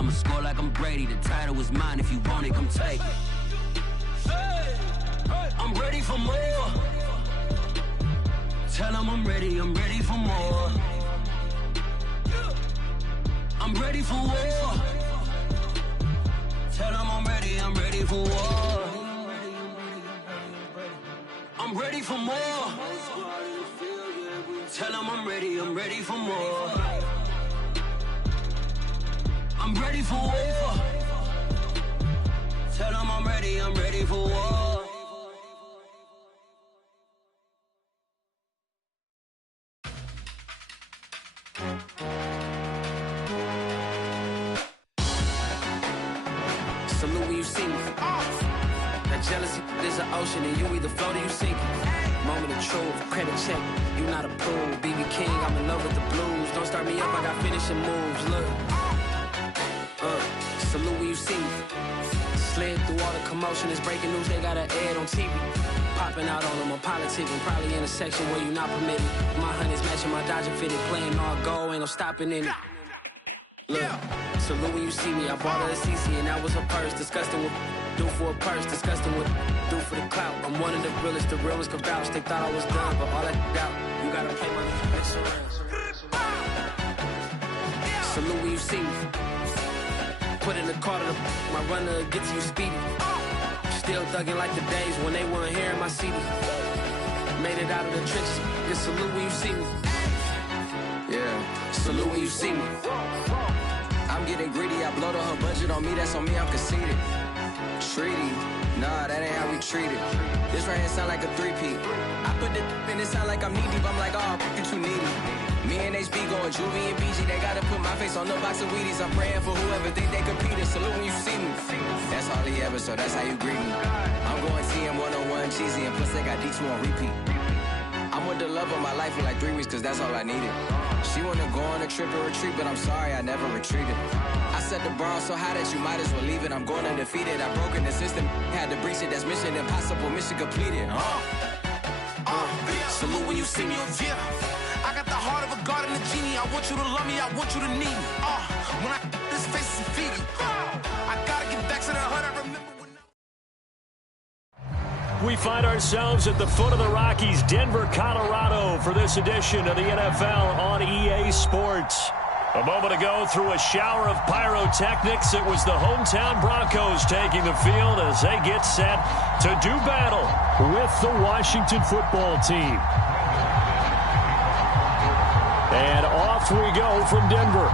I'ma score like I'm Brady. The title is mine. If you want it, come take it. I'm ready for more. Tell them I'm ready for more. I'm ready for war. Tell them I'm ready for war. I'm ready for more. Tell them I'm ready for more. I'm ready for war. Tell them I'm ready for war. Salute when you see me. That jealousy is an ocean and you either float or you sink. Moment of truth, credit check, you not approved. BB King, I'm in love with the blues. Don't start me up, I got finishing moves, look. Salute when you see me. Slid through all the commotion, it's breaking news, they got an ad on TV. Popping out on them, I'm politicking, probably in a section where you not permitted. My honey's matching my Dodger fitted, playing all go, ain't no stopping in it. Look, salute when you see me, I bought her a CC and that was her purse. Disgusting what do for a purse, disgusting what do for the clout. I'm one of the realest can vouch. They thought I was done, but all that doubt, you gotta play money next around. Salute when you see me. Put in the car to my runner gets you speedy. Still thugging like the days when they weren't hearing my CD. Made it out of the trenches. Just salute when you see me. Yeah, salute when you see me. I'm getting greedy, I blow the whole budget on me, that's on me, I'm conceited. Treaty, nah, that ain't how we treat it. This right here sound like a three-peat. I put the in it sound like I'm knee-deep, I'm like, oh, you too needy. Me and HB going Juvie and BG, they gotta put my face on the box of Wheaties. I'm praying for whoever think they competed, salute when you see me. That's all he ever, so that's how you greet me. I'm going TM 101 cheesy, and plus they got D2 on repeat. I'm with the love of my life for like 3 weeks, cause that's all I needed. She wanna go on a trip and retreat, but I'm sorry, I never retreated. I set the bar so high that you might as well leave it. I'm going undefeated, I've broken the system, had to breach it, that's mission impossible, mission completed. Salute when you see me, yeah. I got the heart of a god and a genie. I want you to love me, I want you to need me. When I this face is Fiji. I gotta get back to the hood, I remember. We find ourselves at the foot of the Rockies, Denver, Colorado, for this edition of the NFL on EA Sports. A moment ago, through a shower of pyrotechnics, it was the hometown Broncos taking the field as they get set to do battle with the Washington football team. And off we go from Denver.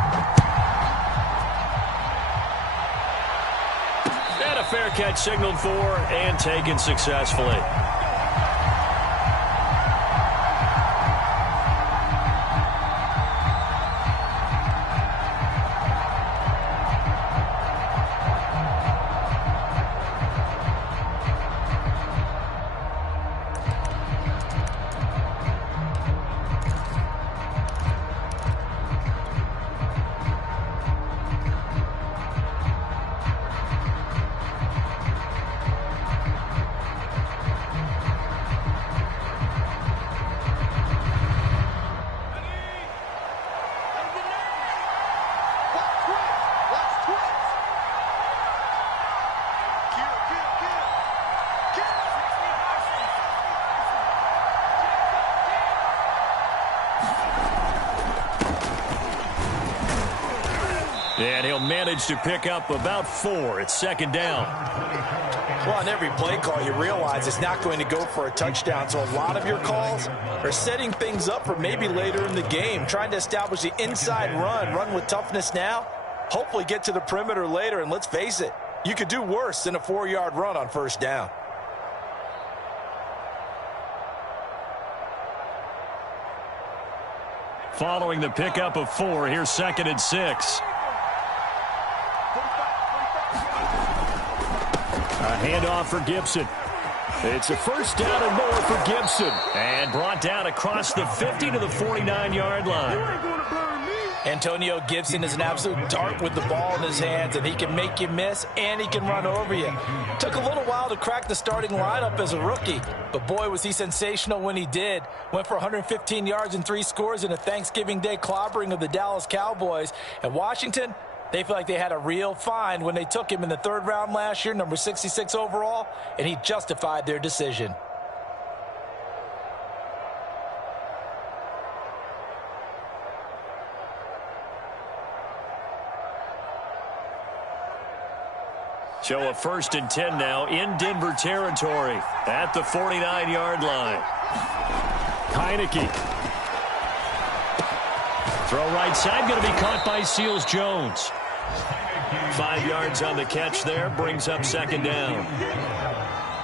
And a fair catch signaled for and taken successfully. And he'll manage to pick up about 4. It's second down. Well, on every play call, you realize it's not going to go for a touchdown. So a lot of your calls are setting things up for maybe later in the game, trying to establish the inside run with toughness now, hopefully get to the perimeter later. And let's face it, you could do worse than a 4-yard run on first down. Following the pickup of 4, here's second and 6. A handoff for Gibson. It's a first down and more for Gibson. And brought down across the 50 to the 49-yard line. Antonio Gibson is an absolute dart with the ball in his hands, and he can make you miss, and he can run over you. Took a little while to crack the starting lineup as a rookie, but boy, was he sensational when he did. Went for 115 yards and 3 scores in a Thanksgiving Day clobbering of the Dallas Cowboys. And Washington, They feel like they had a real find when they took him in the 3rd round last year, number 66 overall, and he justified their decision. So a 1st and 10 now in Denver territory at the 49-yard line. Heineke. Throw right side, going to be caught by Seals-Jones. 5 yards on the catch there, brings up 2nd down.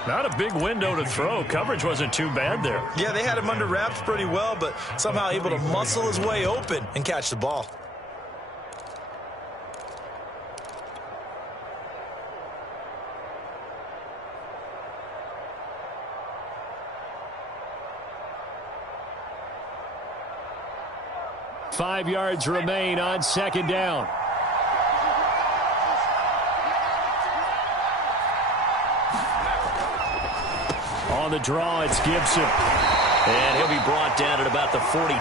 Not a big window to throw. Coverage wasn't too bad there. Yeah, they had him under wraps pretty well, but somehow able to muscle his way open and catch the ball. Five yards remain on 2nd down. On the draw, it's Gibson. And he'll be brought down at about the 42.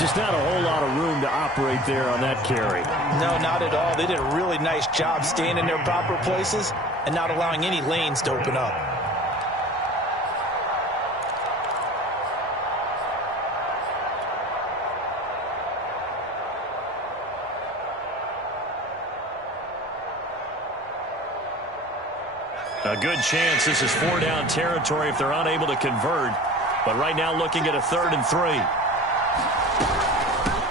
Just not a whole lot of room to operate there on that carry. No, not at all. They did a really nice job staying in their proper places and not allowing any lanes to open up. A good chance this is 4-down territory if they're unable to convert. But right now looking at a 3rd and 3.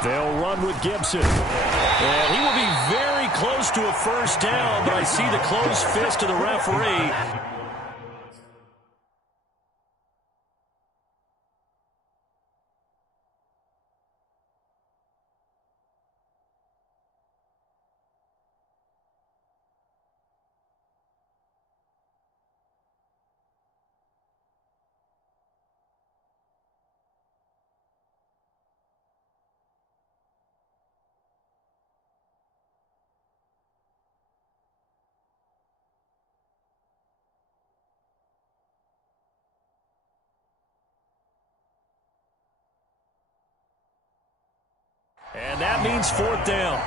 They'll run with Gibson. And he will be very close to a 1st down, but I see the closed fist of the referee. And that means 4th down.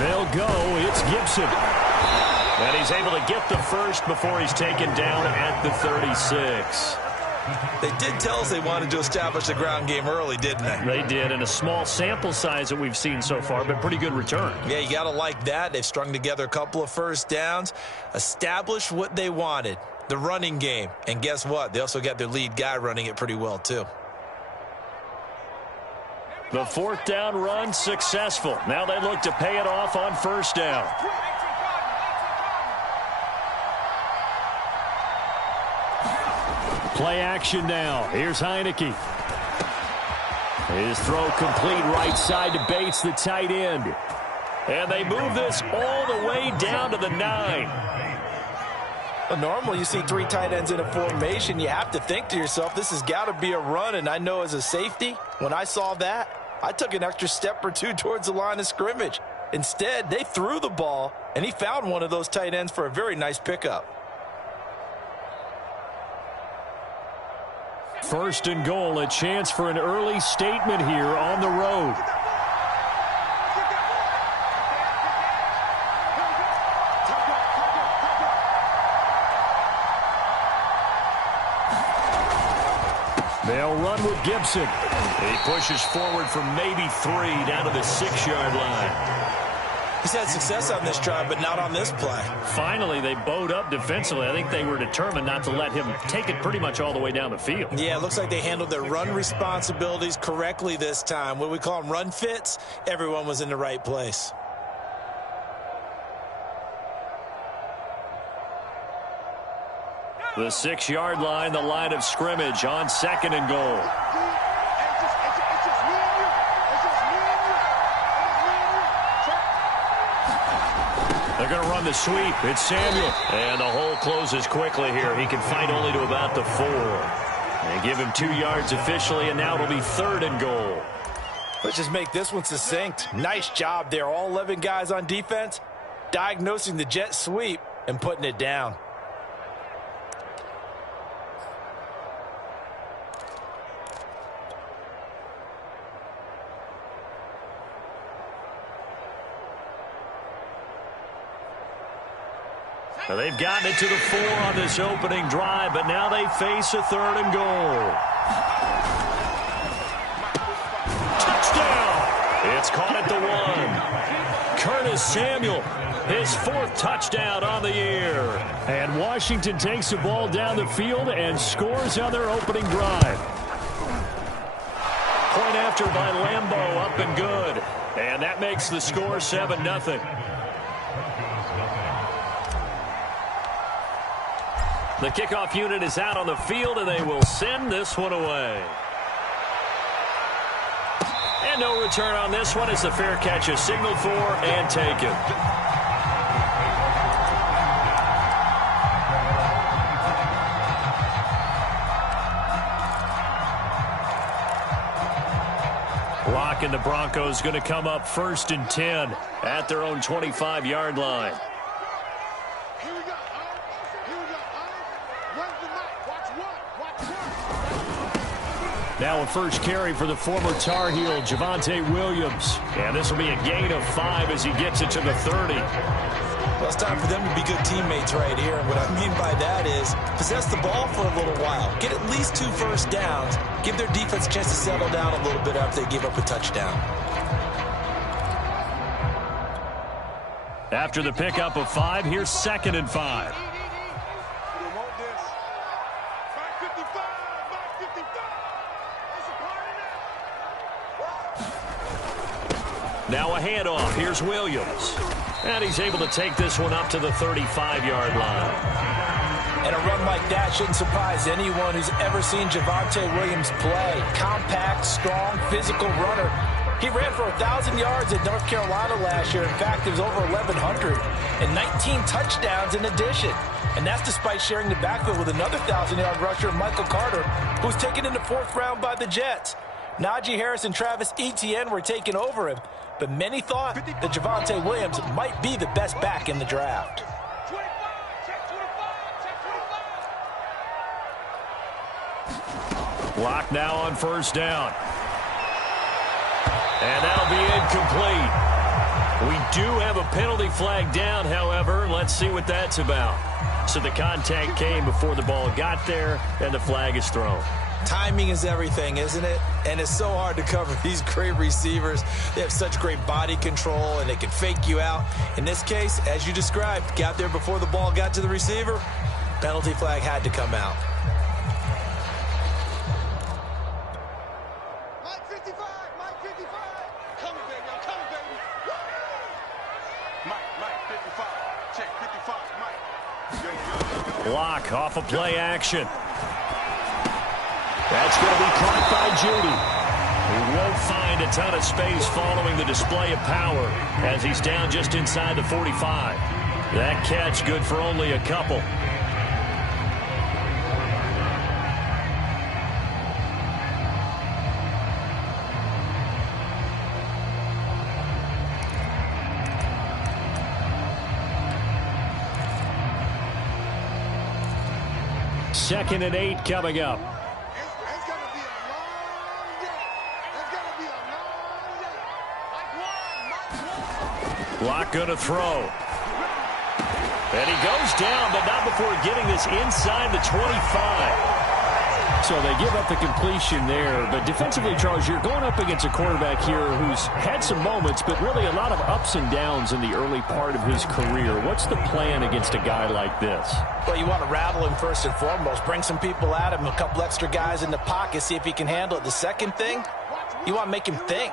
They'll go. It's Gibson. And he's able to get the first before he's taken down at the 36. They did tell us they wanted to establish the ground game early, didn't they? They did, and a small sample size that we've seen so far, but pretty good return. Yeah, you got to like that. They've strung together a couple of 1st downs, established what they wanted, the running game. And guess what? They also got their lead guy running it pretty well, too. The 4th down run successful. Now they look to pay it off on 1st down. Play action now. Here's Heineke. His throw complete right side to Bates, the tight end. And they move this all the way down to the 9. Well, normally you see 3 tight ends in a formation. You have to think to yourself, this has got to be a run. And I know as a safety, when I saw that, I took an extra step or 2 towards the line of scrimmage. Instead, they threw the ball, and he found one of those tight ends for a very nice pickup. 1st and goal, a chance for an early statement here on the road. They'll run with Gibson. He pushes forward for maybe 3 down to the 6-yard line. He's had success on this drive, but not on this play. Finally, they bowed up defensively. I think they were determined not to let him take it pretty much all the way down the field. Yeah, it looks like they handled their run responsibilities correctly this time. What we call them run fits, everyone was in the right place. The 6-yard line, the line of scrimmage on 2nd and goal. They're going to run the sweep. It's Samuel. And the hole closes quickly here. He can find only to about the 4. They give him 2 yards officially, and now it'll be 3rd and goal. Let's just make this one succinct. Nice job there. All 11 guys on defense diagnosing the jet sweep and putting it down. Now they've gotten it to the 4 on this opening drive, but now they face a 3rd and goal. Touchdown! It's caught at the 1. Curtis Samuel, his 4th touchdown on the year. And Washington takes the ball down the field and scores on their opening drive. Point after by Lambeau, up and good. And that makes the score 7-0. The kickoff unit is out on the field, and they will send this one away. And no return on this one as the fair catch is signaled for and taken. Locke and the Broncos going to come up 1st and 10 at their own 25-yard line. Now a first carry for the former Tar Heel, Javonte Williams. And this will be a gain of 5 as he gets it to the 30. Well, it's time for them to be good teammates right here. And what I mean by that is possess the ball for a little while. Get at least 2 first downs. Give their defense a chance to settle down a little bit after they give up a touchdown. After the pickup of 5, here's 2nd and 5. Now a handoff. Here's Williams. And he's able to take this one up to the 35-yard line. And a run like that shouldn't surprise anyone who's ever seen Javonte Williams play. Compact, strong, physical runner. He ran for 1,000 yards at North Carolina last year. In fact, it was over 1,100. And 19 touchdowns in addition. And that's despite sharing the backfield with another 1,000-yard rusher, Michael Carter, who was taken in the 4th round by the Jets. Najee Harris and Travis Etienne were taking over him. But many thought that Javonte Williams might be the best back in the draft. Locke now on 1st down. And that'll be incomplete. We do have a penalty flag down, however. Let's see what that's about. So the contact came before the ball got there, and the flag is thrown. Timing is everything, isn't it? And it's so hard to cover these great receivers. They have such great body control, and they can fake you out. In this case, as you described, got there before the ball got to the receiver. Penalty flag had to come out. Mike 55, Mike 55. Coming, baby, I'm coming, baby. Mike 55. Check 55, Mike. Locke off of play action. That's going to be caught by Judy. He won't find a ton of space following the display of power as he's down just inside the 45. That catch good for only a couple. Second and 8 coming up. Locke going to throw. And he goes down, but not before getting this inside the 25. So they give up the completion there. But defensively, Charles, you're going up against a quarterback here who's had some moments, but really a lot of ups and downs in the early part of his career. What's the plan against a guy like this? Well, you want to rattle him first and foremost. Bring some people at him, a couple extra guys in the pocket, see if he can handle it. The second thing, You want to make him think.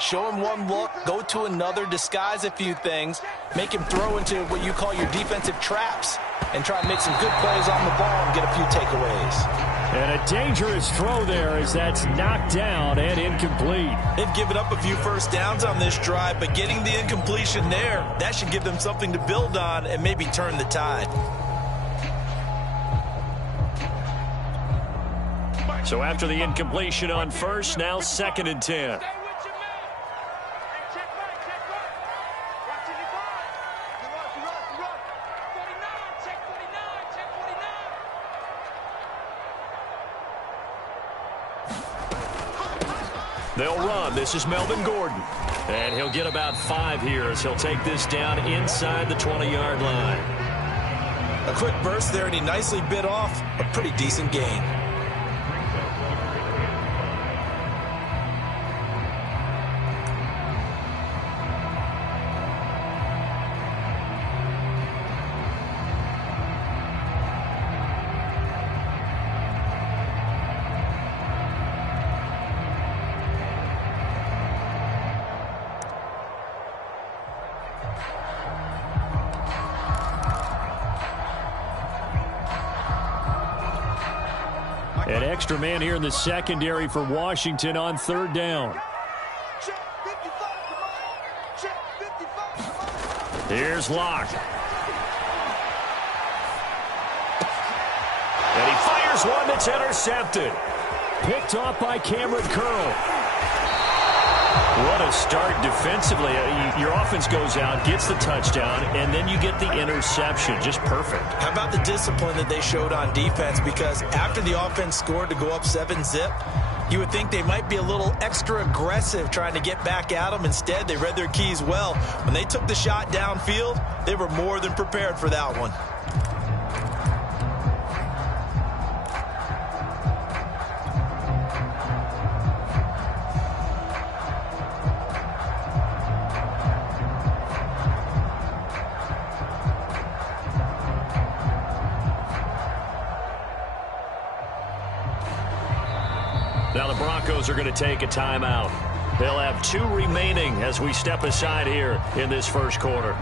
Show him one look, go to another, disguise a few things, make him throw into what you call your defensive traps, and try and make some good plays on the ball and get a few takeaways. And a dangerous throw there as that's knocked down and incomplete. They've given up a few first downs on this drive, but getting the incompletion there, that should give them something to build on and maybe turn the tide. So after the incompletion on first, now 2nd and 10. They'll run. This is Melvin Gordon. And he'll get about 5 here as he'll take this down inside the 20-yard line. A quick burst there, and he nicely bit off a pretty decent gain. An extra man here in the secondary for Washington on 3rd down. Here's Locke. And he fires one that's intercepted. Picked off by Cameron Curl. What a start defensively. Your offense goes out, gets the touchdown, and then you get the interception. Just perfect. How about the discipline that they showed on defense? Because after the offense scored to go up 7-zip, you would think they might be a little extra aggressive trying to get back at them. Instead, they read their keys well. When they took the shot downfield, they were more than prepared for that one. Now the Broncos are going to take a timeout. They'll have 2 remaining as we step aside here in this first quarter.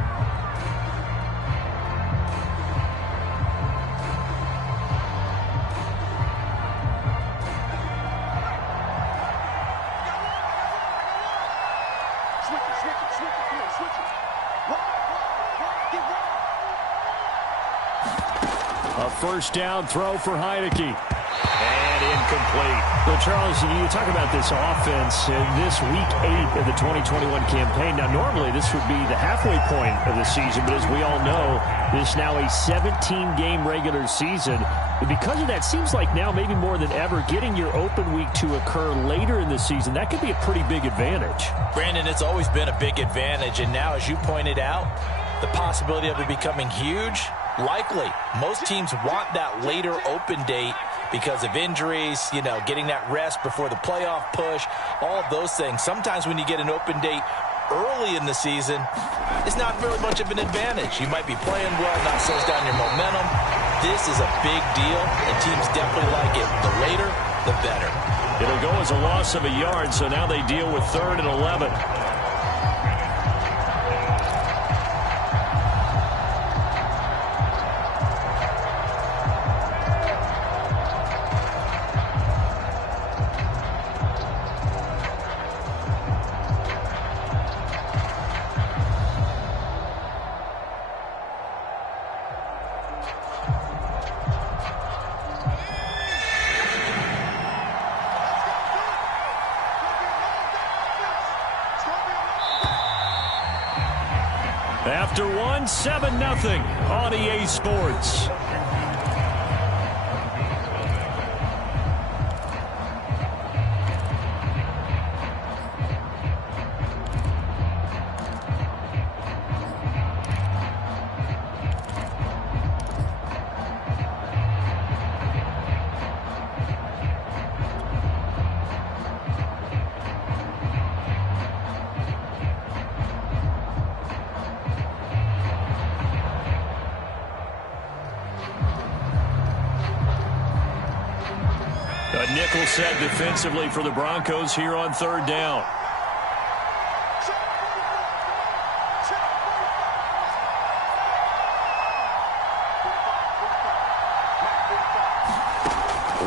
A first down throw for Heineke. And incomplete. Well, Charles, you talk about this offense in this week 8 of the 2021 campaign. Now, normally this would be the halfway point of the season, but as we all know, this is now a 17-game regular season. And because of that, seems like now maybe more than ever, getting your open week to occur later in the season, that could be a pretty big advantage. Brandon, it's always been a big advantage, and now, as you pointed out, the possibility of it becoming huge, likely. Most teams want that later open date because of injuries, you know, getting that rest before the playoff push, all of those things. Sometimes when you get an open date early in the season, it's not really much of an advantage. You might be playing well, not slows down your momentum. This is a big deal, and teams definitely like it. The later, the better. It'll go as a loss of a yard, so now they deal with 3rd and 11. After one, 7-0 on EA Sports. A nickel set defensively for the Broncos here on third down.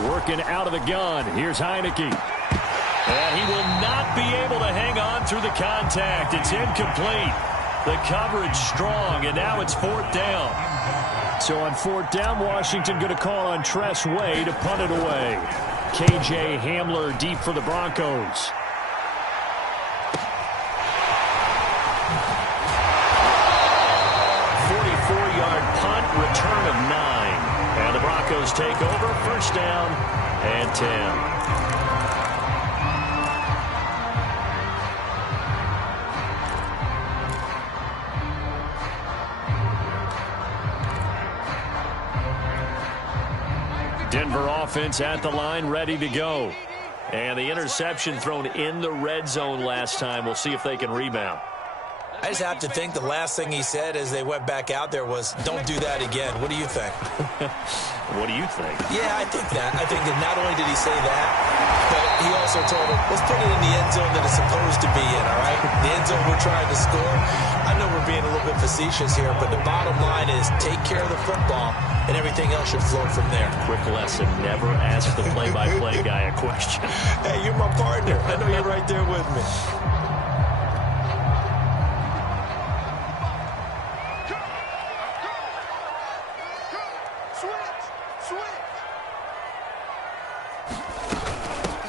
Working out of the gun. Here's Heineke. And he will not be able to hang on through the contact. It's incomplete. The coverage strong, and now it's fourth down. So on fourth down, Washington going to call on Tress Way to punt it away. KJ Hamler deep for the Broncos. Punt, return of 9. And the Broncos take over, first down and 10. Denver offense at the line, ready to go. And the interception thrown in the red zone last time. We'll see if they can rebound. I just have to think the last thing he said as they went back out there was, don't do that again. What do you think? What do you think? Yeah, I think that. I think that not only did he say that, but he also told him, let's put it in the end zone that it's supposed to be in, all right? The end zone we're trying to score. I know we're being a little bit facetious here, but the bottom line is take care of the football, and everything else should flow from there. Quick lesson, never ask the play-by-play guy a question. Hey, you're my partner. I know you're right there with me.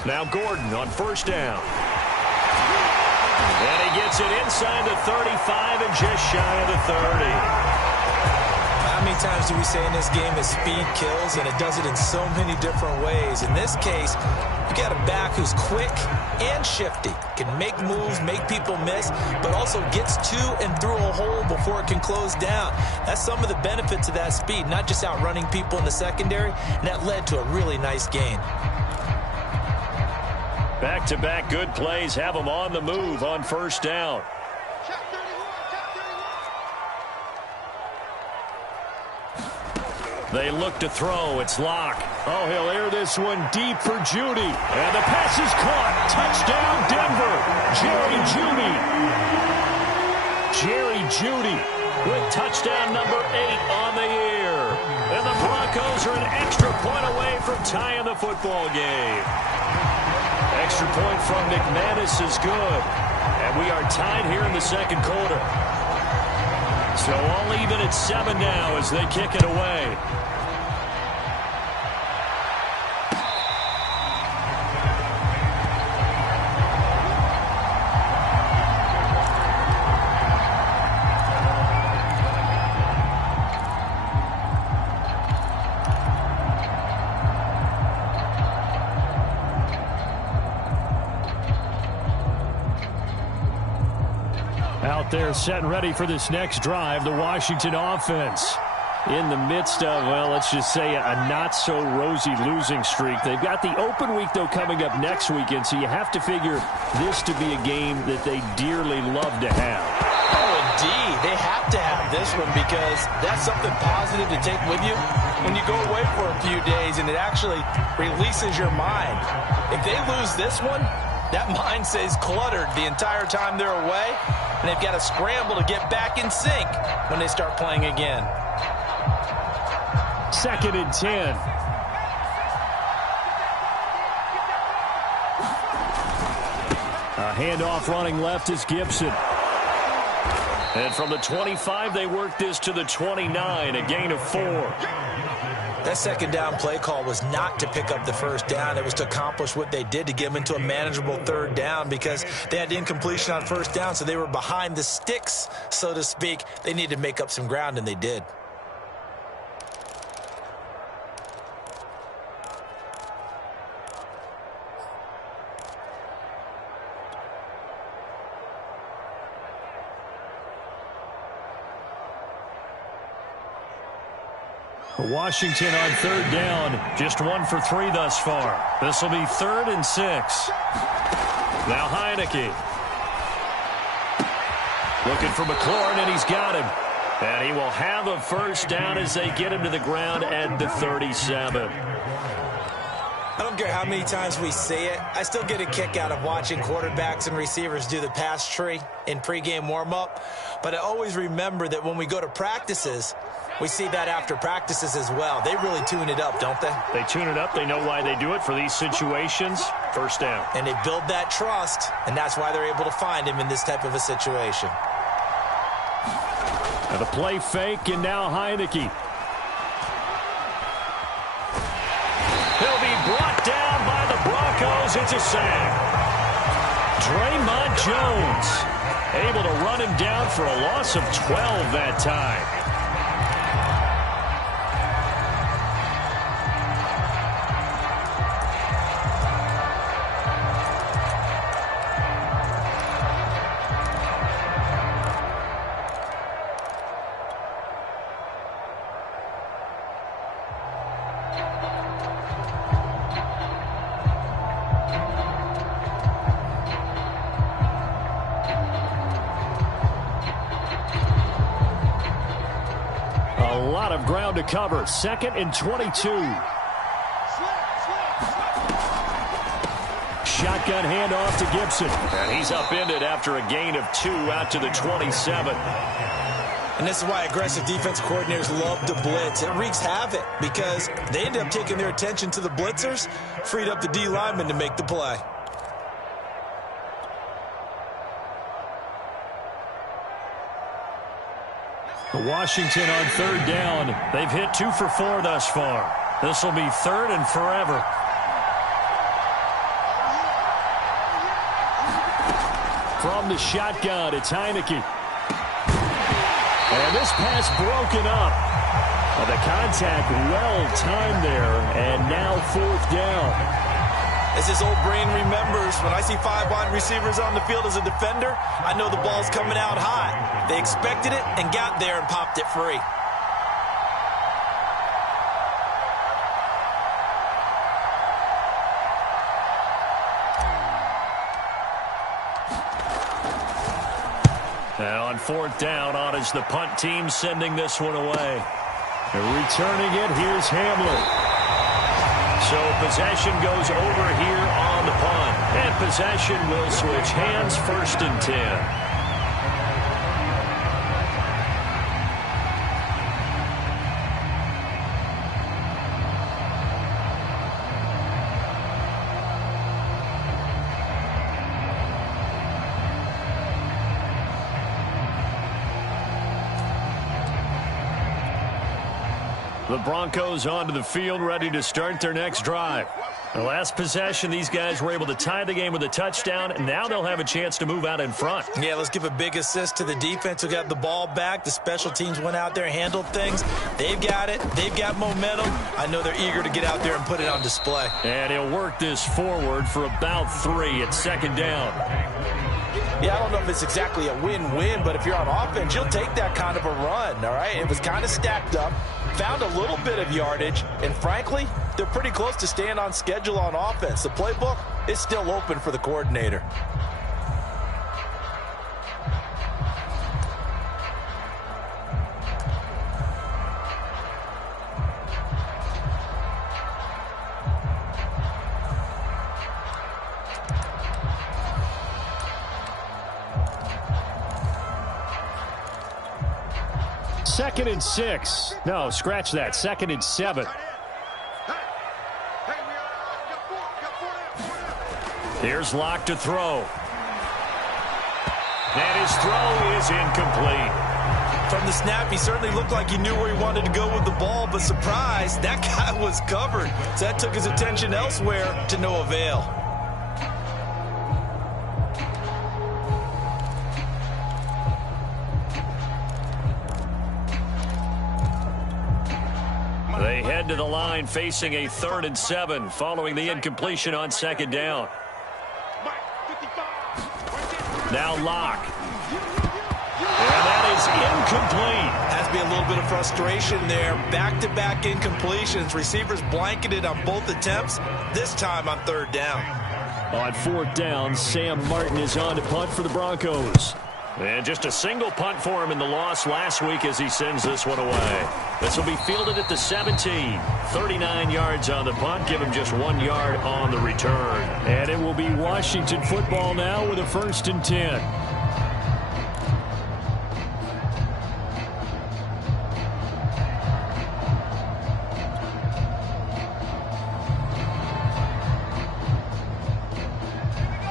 Now Gordon on first down. And he gets it inside the 35 and just shy of the 30. How many times do we say in this game that speed kills, and it does it in so many different ways? In this case, you got a back who's quick and shifty, can make moves, make people miss, but also gets to and through a hole before it can close down. That's some of the benefits of that speed, not just outrunning people in the secondary, and that led to a really nice gain. Back-to-back good plays have them on the move on first down. They look to throw. It's Locke. Oh, he'll air this one deep for Jeudy. And the pass is caught. Touchdown, Denver. Jerry Jeudy with touchdown number 8 on the year. And the Broncos are an extra point away from tying the football game. Extra point from McManus is good. And we are tied here in the second quarter. So all even at 7 now as they kick it away. Out there set and ready for this next drive, the Washington offense. In the midst of, well, let's just say a not-so-rosy losing streak. They've got the open week, though, coming up next weekend, so you have to figure this to be a game that they dearly love to have. Oh, indeed. They have to have this one because that's something positive to take with you when you go away for a few days, and it actually releases your mind. If they lose this one, that mind stays cluttered the entire time they're away, and they've got to scramble to get back in sync when they start playing again. 2nd and 10. A handoff running left is Gibson. And from the 25, they work this to the 29, a gain of 4. That second down play call was not to pick up the first down. It was to accomplish what they did to get them into a manageable third down because they had incompletion on first down, so they were behind the sticks, so to speak. They needed to make up some ground, and they did. Washington on third down, just 1 for 3 thus far. This will be 3rd and 6. Now Heineke. Looking for McLaurin, and he's got him. And he will have a first down as they get him to the ground at the 37. I don't don't care how many times we see it, I still get a kick out of watching quarterbacks and receivers do the pass tree in pregame warm-up. But I always remember that when we go to practices, we see that after practices as well. They really tune it up, don't they? They tune it up. They know why they do it for these situations. First down. And they build that trust, and that's why they're able to find him in this type of a situation. And the play fake, and now Heineke. He'll be brought down by the Broncos. It's a sack. Draymond Jones able to run him down for a loss of 12 that time. Ground to cover. 2nd and 22. Shotgun handoff to Gibson. And he's upended after a gain of 2 out to the 27. And this is why aggressive defense coordinators love to blitz. It wreaks havoc because they end up taking their attention to the blitzers, freed up the D lineman to make the play. Washington on 3rd down. They've hit 2 for 4 thus far. This will be 3rd and forever. From the shotgun, it's Heineke. And this pass broken up. The contact well timed there, and now 4th down. As his old brain remembers, when I see 5 wide receivers on the field as a defender, I know the ball's coming out hot. They expected it and got there and popped it free. Now on 4th down, on is the punt team sending this one away. And returning it, here's Hamler. So possession goes over here on the punt. And possession will switch hands. 1st and 10. The Broncos onto the field, ready to start their next drive. The last possession, these guys were able to tie the game with a touchdown, and now they'll have a chance to move out in front. Yeah, let's give a big assist to the defense who got the ball back. The special teams went out there, handled things. They've got it. They've got momentum. I know they're eager to get out there and put it on display. And he'll work this forward for about 3 at 2nd down. Yeah, I don't know if it's exactly a win-win, but if you're on offense, you'll take that kind of a run, all right? It was kind of stacked up, found a little bit of yardage, and frankly, they're pretty close to staying on schedule on offense. The playbook is still open for the coordinator. Second and 6. No, scratch that. 2nd and 7. Here's Locke to throw. And his throw is incomplete. From the snap, he certainly looked like he knew where he wanted to go with the ball, but surprise, that guy was covered. So that took his attention elsewhere to no avail. They head to the line facing a 3rd and 7 following the incompletion on 2nd down. Now Locke. And that is incomplete. Has to be a little bit of frustration there. Back-to-back incompletions. Receivers blanketed on both attempts, this time on 3rd down. On 4th down, Sam Martin is on to punt for the Broncos. And just a single punt for him in the loss last week as he sends this one away. This will be fielded at the 17. 39 yards on the punt. Give him just 1 yard on the return. And it will be Washington football now with a 1st and 10.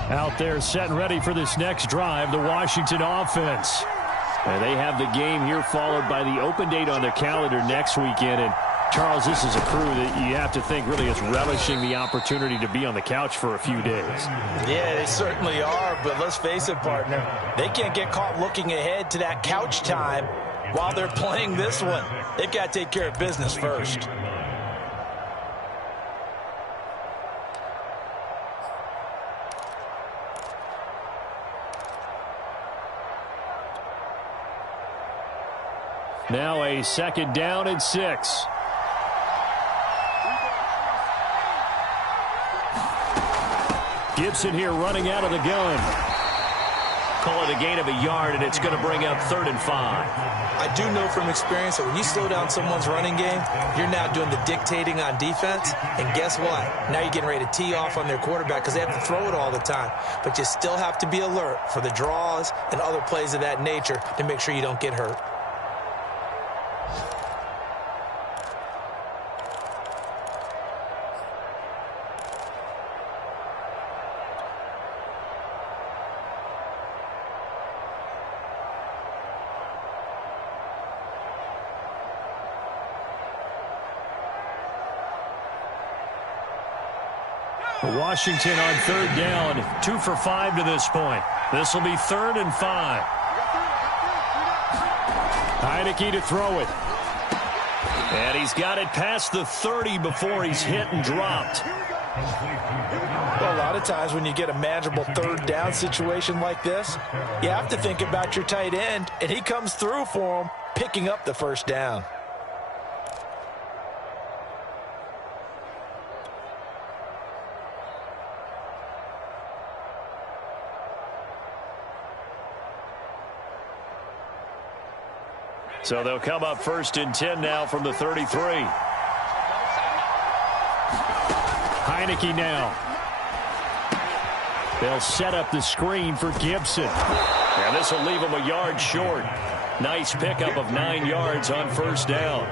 Out there set and ready for this next drive, the Washington offense. And they have the game here followed by the open date on their calendar next weekend. And Charles, this is a crew that you have to think really is relishing the opportunity to be on the couch for a few days. Yeah, they certainly are, but let's face it, partner. They can't get caught looking ahead to that couch time while they're playing this one. They've got to take care of business first. Now a 2nd down and 6. Gibson here running out of the gun. Call it a gain of a yard, and it's going to bring up 3rd and 5. I do know from experience that when you slow down someone's running game, you're now doing the dictating on defense. And guess what? Now you're getting ready to tee off on their quarterback because they have to throw it all the time. But you still have to be alert for the draws and other plays of that nature to make sure you don't get hurt. Washington on 3rd down. 2 for 5 to this point. This will be 3rd and 5. Heinicke to throw it. And he's got it past the 30 before he's hit and dropped. Well, a lot of times when you get a manageable 3rd down situation like this, you have to think about your tight end, and he comes through for him, picking up the 1st down. So they'll come up 1st and 10 now from the 33. Heinicke now. They'll set up the screen for Gibson. And this will leave him a yard short. Nice pickup of 9 yards on 1st down.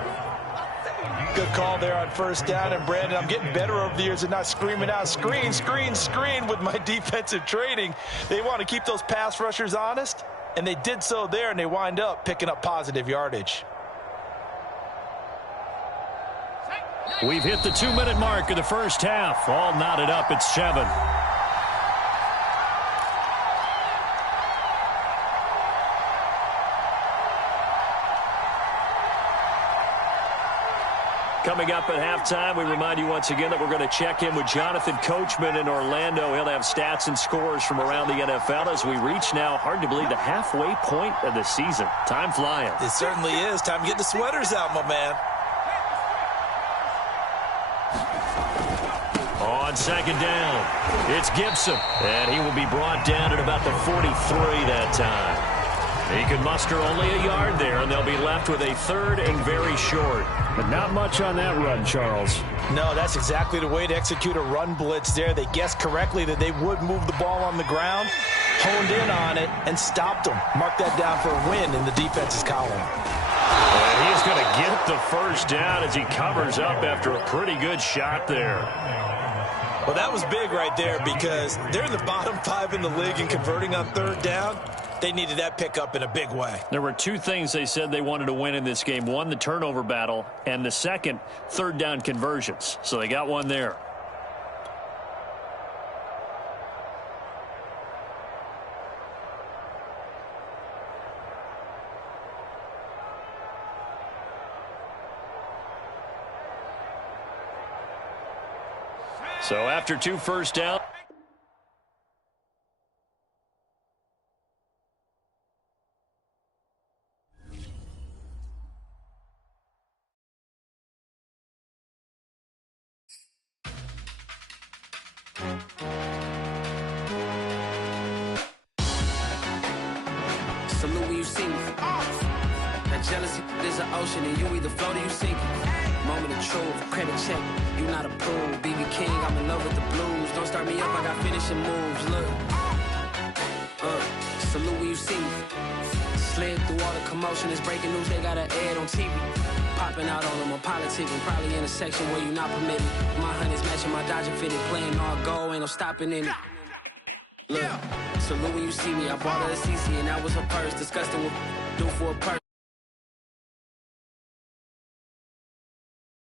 Good call there on 1st down. And, Brandon, I'm getting better over the years and not screaming out, screen, screen, screen with my defensive trading. They want to keep those pass rushers honest. And they did so there, and they wind up picking up positive yardage. We've hit the 2-minute mark of the first half. All knotted up at 7. Coming up at halftime, we remind you once again that we're going to check in with Jonathan Coachman in Orlando. He'll have stats and scores from around the NFL as we reach now, hard to believe, the halfway point of the season. Time flying. It certainly is. Time to get the sweaters out, my man. On 2nd down, it's Gibson. And he will be brought down at about the 43 that time. He could muster only a yard there, and they'll be left with a 3rd and very short. But not much on that run, Charles. No, that's exactly the way to execute a run blitz there. They guessed correctly that they would move the ball on the ground, honed in on it, and stopped them. Mark that down for a win in the defense's column. And he's going to get the 1st down as he covers up after a pretty good shot there. Well, that was big right there because they're in the bottom 5 in the league in converting on 3rd down. They needed that pickup in a big way. There were 2 things they said they wanted to win in this game. One, the turnover battle, and the second, 3rd down conversions. So they got one there. So after 2 first downs. salute when you see me. That jealousy is an ocean, and you either float or you sink. Moment of truth, credit check, you not approved. BB King, I'm in love with the blues. Don't start me up, I got finishing moves. Look, salute when you see me. Slid through all the commotion, it's breaking news, they got an ad on TV. Popping out on them on politics, and probably in a section where you not permitted. My honey's matching my Dodger fitted, playing all go, ain't no stopping in it. Look, salute when you see me, I bought her a CC and that was her purse. Disgusting with do for a purse.